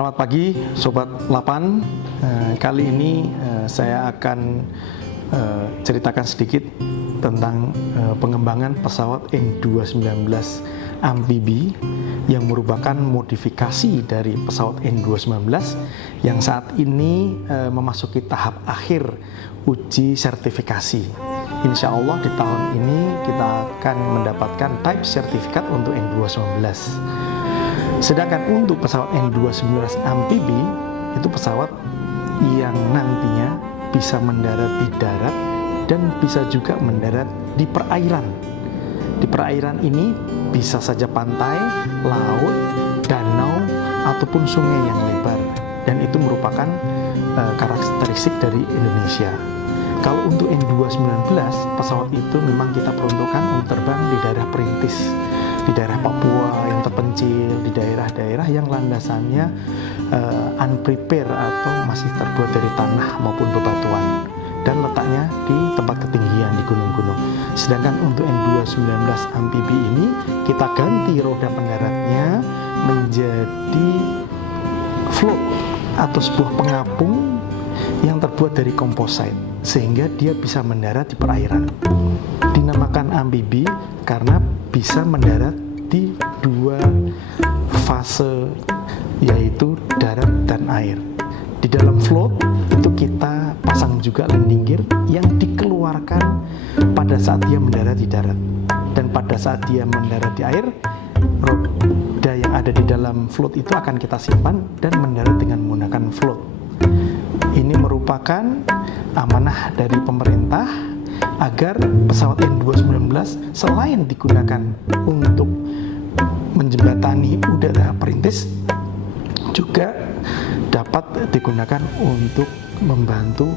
Selamat pagi Sobat Lapan. Kali ini saya akan ceritakan sedikit tentang pengembangan pesawat N219 amfibi yang merupakan modifikasi dari pesawat N219 yang saat ini memasuki tahap akhir uji sertifikasi. Insya Allah di tahun ini kita akan mendapatkan type sertifikat untuk N219. Sedangkan untuk pesawat N219 amfibi itu pesawat yang nantinya bisa mendarat di darat dan bisa juga mendarat di perairan. Di perairan ini bisa saja pantai, laut, danau, ataupun sungai yang lebar. Dan itu merupakan karakteristik dari Indonesia. Kalau untuk N219, pesawat itu memang kita peruntukkan untuk terbang di daerah perintis, di daerah Papua yang terpencil, di daerah-daerah yang landasannya unprepare atau masih terbuat dari tanah maupun bebatuan, dan letaknya di tempat ketinggian di gunung-gunung. Sedangkan untuk N219 amfibi ini kita ganti roda pendaratnya menjadi float atau sebuah pengapung yang terbuat dari komposit, sehingga dia bisa mendarat di perairan. Dinamakan amfibi karena bisa mendarat di dua fase, yaitu darat dan air. Di dalam float itu kita pasang juga landing gear yang dikeluarkan pada saat dia mendarat di darat, dan pada saat dia mendarat di air, roda yang ada di dalam float itu akan kita simpan dan mendarat dengan menggunakan float. Ini merupakan amanah dari pemerintah agar pesawat N219 selain digunakan untuk menjembatani udara perintis, juga dapat digunakan untuk membantu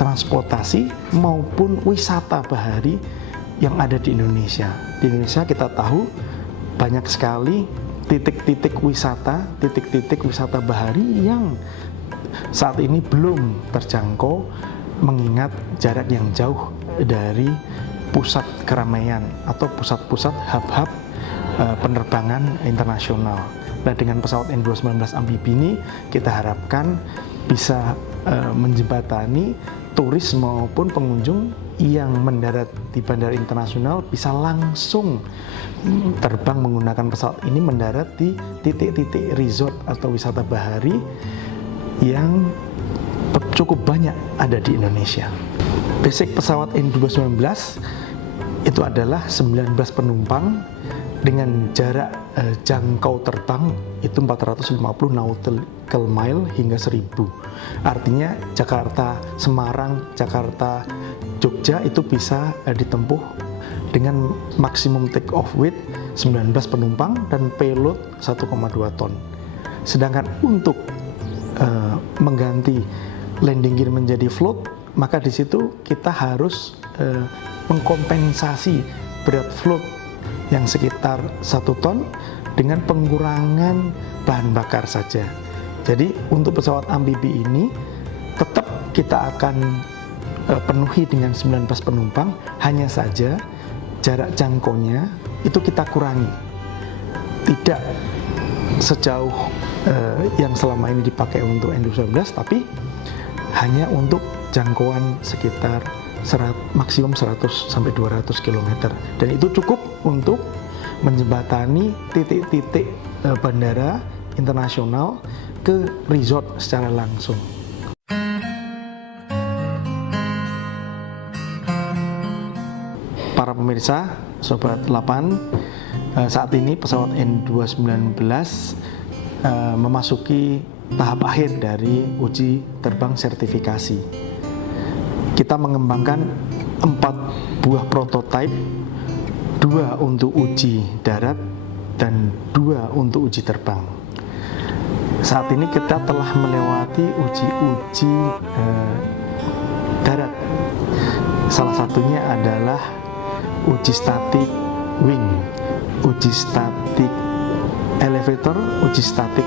transportasi maupun wisata bahari yang ada di Indonesia. Di Indonesia kita tahu banyak sekali titik-titik wisata bahari yang saat ini belum terjangkau mengingat jarak yang jauh dari pusat keramaian atau pusat-pusat hub-hub penerbangan internasional. Nah, dengan pesawat N219 amfibi ini kita harapkan bisa menjembatani turis maupun pengunjung yang mendarat di bandara internasional bisa langsung terbang menggunakan pesawat ini mendarat di titik-titik resort atau wisata bahari yang cukup banyak ada di Indonesia. Basic pesawat N219 itu adalah 19 penumpang dengan jarak jangkau terbang itu 450 nautical mile hingga 1000. Artinya Jakarta Semarang, Jakarta Jogja itu bisa ditempuh dengan maksimum take off weight 19 penumpang dan payload 1,2 ton. Sedangkan untuk mengganti landing gear menjadi float, maka di situ kita harus mengkompensasi berat float yang sekitar 1 ton dengan pengurangan bahan bakar saja. Jadi untuk pesawat amfibi ini tetap kita akan penuhi dengan 19 penumpang, hanya saja jarak jangkaunya itu kita kurangi, tidak sejauh yang selama ini dipakai untuk N219, tapi hanya untuk jangkauan sekitar maksimum 100 sampai 200 km, dan itu cukup untuk menjembatani titik-titik bandara internasional ke resort secara langsung. Para pemirsa, Sobat Lapan, saat ini pesawat N219 memasuki tahap akhir dari uji terbang sertifikasi. Kita mengembangkan 4 buah prototipe, 2 untuk uji darat dan 2 untuk uji terbang. Saat ini kita telah melewati uji darat. Salah satunya adalah uji statik wing, uji statik elevator, uji statik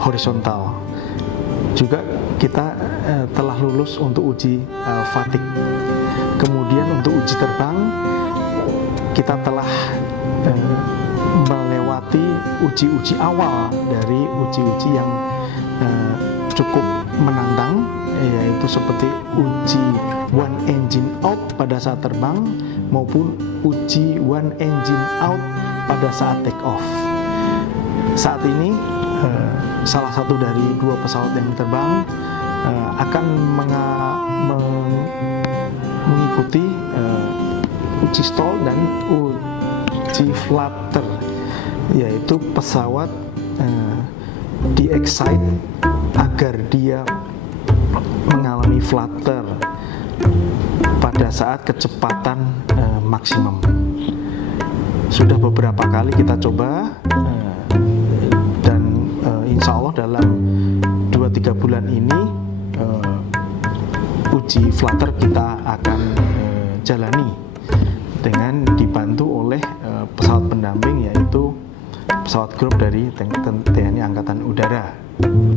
horizontal. Juga kita telah lulus untuk uji fatigue. Kemudian untuk uji terbang kita telah melewati melewati uji-uji awal dari uji-uji yang cukup menantang, yaitu seperti uji one engine out pada saat terbang maupun uji one engine out pada saat take off. Saat ini salah satu dari 2 pesawat yang terbang akan mengikuti uji stall dan uji flutter, yaitu pesawat di-excite agar dia mengalami flutter pada saat kecepatan maksimum. Sudah beberapa kali kita coba dan insya Allah dalam 2-3 bulan ini uji flutter kita akan jalani dengan dibantu oleh pesawat pendamping, yaitu pesawat grup dari TNI Angkatan Udara.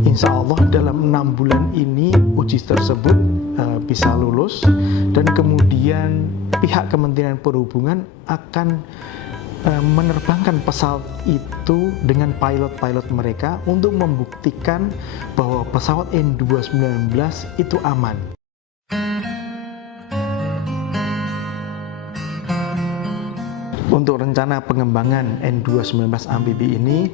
Insya Allah dalam 6 bulan ini uji tersebut bisa lulus, dan kemudian pihak Kementerian Perhubungan akan menerbangkan pesawat itu dengan pilot-pilot mereka untuk membuktikan bahwa pesawat N219 itu aman. Untuk rencana pengembangan N219 amfibi ini,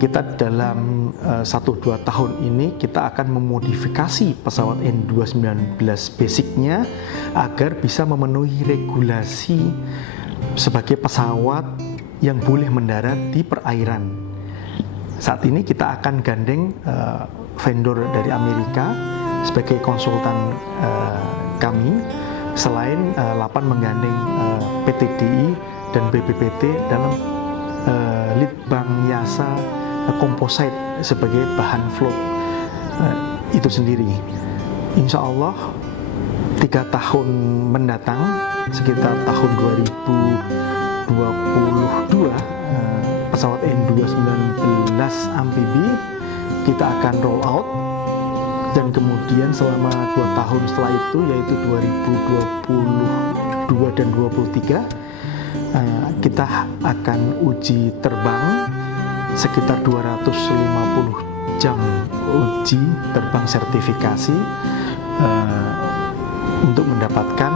kita dalam 1-2 tahun ini kita akan memodifikasi pesawat N219 basicnya agar bisa memenuhi regulasi sebagai pesawat yang boleh mendarat di perairan. Saat ini kita akan gandeng vendor dari Amerika sebagai konsultan kami, selain Lapan menggandeng PT DI dan BPPT dalam litbang yasa komposit sebagai bahan float itu sendiri. Insya Allah 3 tahun mendatang, sekitar tahun 2022, pesawat N219 amfibi kita akan roll out, dan kemudian selama 2 tahun setelah itu, yaitu 2022 dan 2023, kita akan uji terbang sekitar 250 jam uji terbang sertifikasi untuk mendapatkan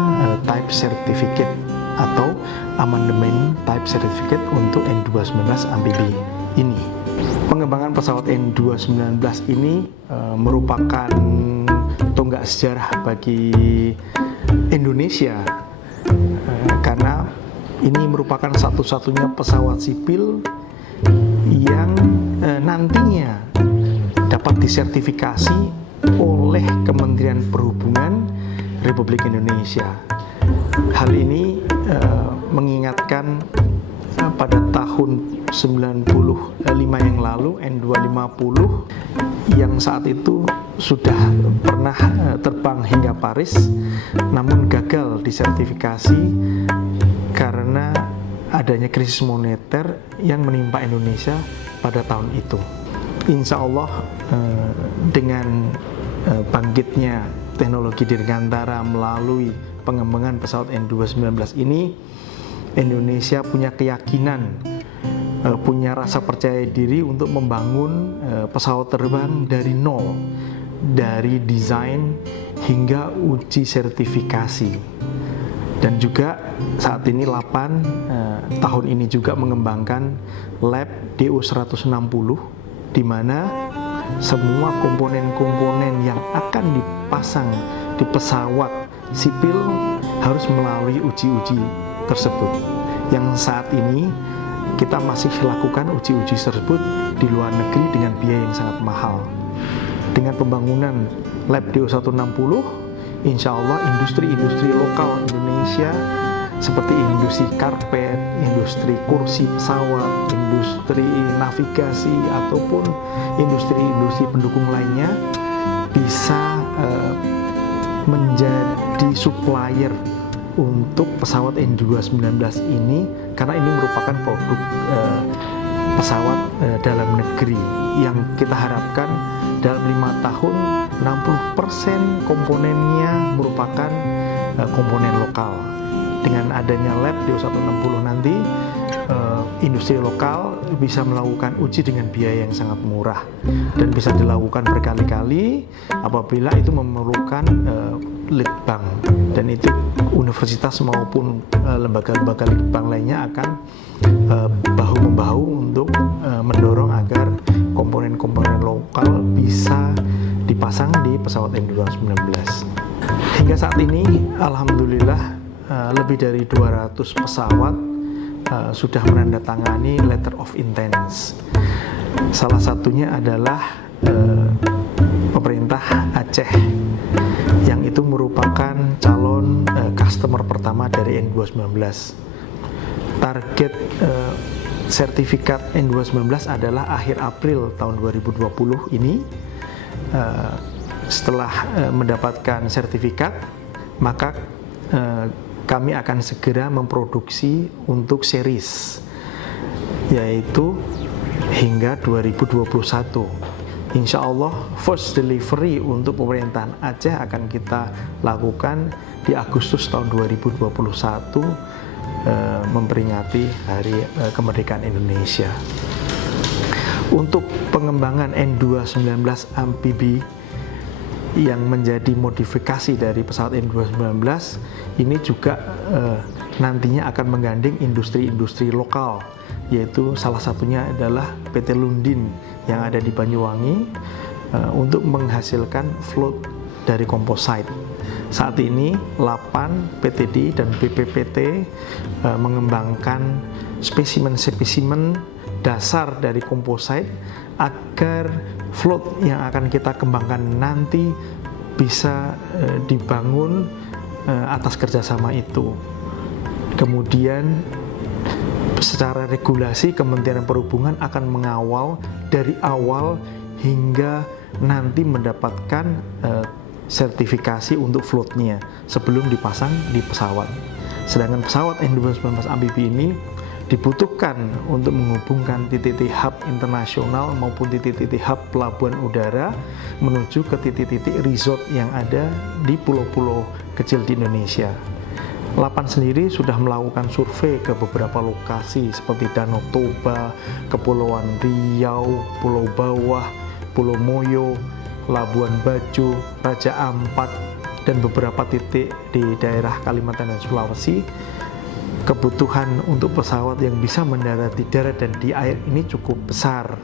type certificate atau amandemen type certificate untuk N219 amfibi ini. Pengembangan pesawat N219 ini merupakan tonggak sejarah bagi Indonesia, karena ini merupakan satu-satunya pesawat sipil yang nantinya dapat disertifikasi oleh Kementerian Perhubungan Republik Indonesia. Hal ini mengingatkan pada tahun 95 yang lalu N250 yang saat itu sudah pernah terbang hingga Paris, namun gagal disertifikasi karena adanya krisis moneter yang menimpa Indonesia pada tahun itu. Insya Allah dengan bangkitnya teknologi dirgantara melalui pengembangan pesawat N219 ini, Indonesia punya keyakinan, punya rasa percaya diri untuk membangun pesawat terbang dari nol, dari desain hingga uji sertifikasi. Dan juga saat ini Lapan tahun ini juga mengembangkan lab DO160, di mana semua komponen-komponen yang akan dipasang di pesawat sipil harus melalui uji-uji tersebut, yang saat ini kita masih lakukan uji-uji tersebut di luar negeri dengan biaya yang sangat mahal. Dengan pembangunan lab DO160, insya Allah industri-industri lokal Indonesia seperti industri karpet, industri kursi pesawat, industri navigasi, ataupun industri-industri pendukung lainnya bisa menjadi supplier untuk pesawat N219 ini, karena ini merupakan produk pesawat dalam negeri yang kita harapkan dalam 5 tahun 60% komponennya merupakan komponen lokal. Dengan adanya lab DO160 nanti, industri lokal bisa melakukan uji dengan biaya yang sangat murah dan bisa dilakukan berkali-kali apabila itu memerlukan lead bank, dan itu universitas maupun lembaga-lembaga lead bank lainnya akan bahu-membahu untuk mendorong agar komponen-komponen lokal bisa dipasang di pesawat N219. Hingga saat ini alhamdulillah lebih dari 200 pesawat sudah menandatangani letter of intent. Salah satunya adalah pemerintah Aceh yang itu merupakan calon customer pertama dari N219. Target sertifikat N219 adalah akhir April tahun 2020 ini. Setelah mendapatkan sertifikat, maka kami akan segera memproduksi untuk series, yaitu hingga 2021. Insya Allah first delivery untuk pemerintahan Aceh akan kita lakukan di Agustus tahun 2021, memperingati Hari Kemerdekaan Indonesia. Untuk pengembangan N219 amfibi yang menjadi modifikasi dari pesawat N219 ini juga nantinya akan menggandeng industri-industri lokal, yaitu salah satunya adalah PT Lundin yang ada di Banyuwangi untuk menghasilkan float dari komposit. Saat ini Lapan, PTD dan BPPT mengembangkan spesimen-spesimen dasar dari komposit agar float yang akan kita kembangkan nanti bisa dibangun atas kerjasama itu. Kemudian secara regulasi Kementerian Perhubungan akan mengawal dari awal hingga nanti mendapatkan sertifikasi untuk floatnya sebelum dipasang di pesawat. Sedangkan pesawat N219 amfibi ini dibutuhkan untuk menghubungkan titik-titik hub internasional maupun titik-titik hub pelabuhan udara menuju ke titik-titik resort yang ada di pulau-pulau kecil di Indonesia. Lapan sendiri sudah melakukan survei ke beberapa lokasi seperti Danau Toba, Kepulauan Riau, Pulau Bawah, Pulau Moyo, Labuan Bajo, Raja Ampat, dan beberapa titik di daerah Kalimantan dan Sulawesi. Kebutuhan untuk pesawat yang bisa mendarat di darat dan di air ini cukup besar.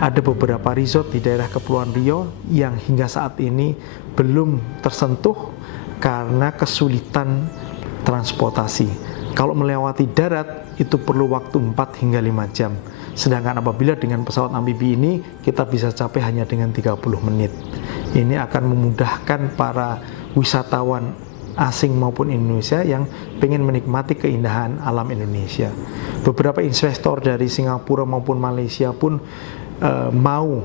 Ada beberapa resort di daerah Kepulauan Riau yang hingga saat ini belum tersentuh karena kesulitan transportasi. Kalau melewati darat itu perlu waktu 4 hingga 5 jam. Sedangkan apabila dengan pesawat amfibi ini kita bisa capai hanya dengan 30 menit. Ini akan memudahkan para wisatawan asing maupun Indonesia yang ingin menikmati keindahan alam Indonesia. Beberapa investor dari Singapura maupun Malaysia pun mau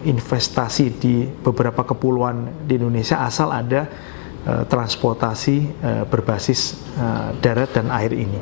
investasi di beberapa kepulauan di Indonesia asal ada transportasi berbasis darat dan air ini.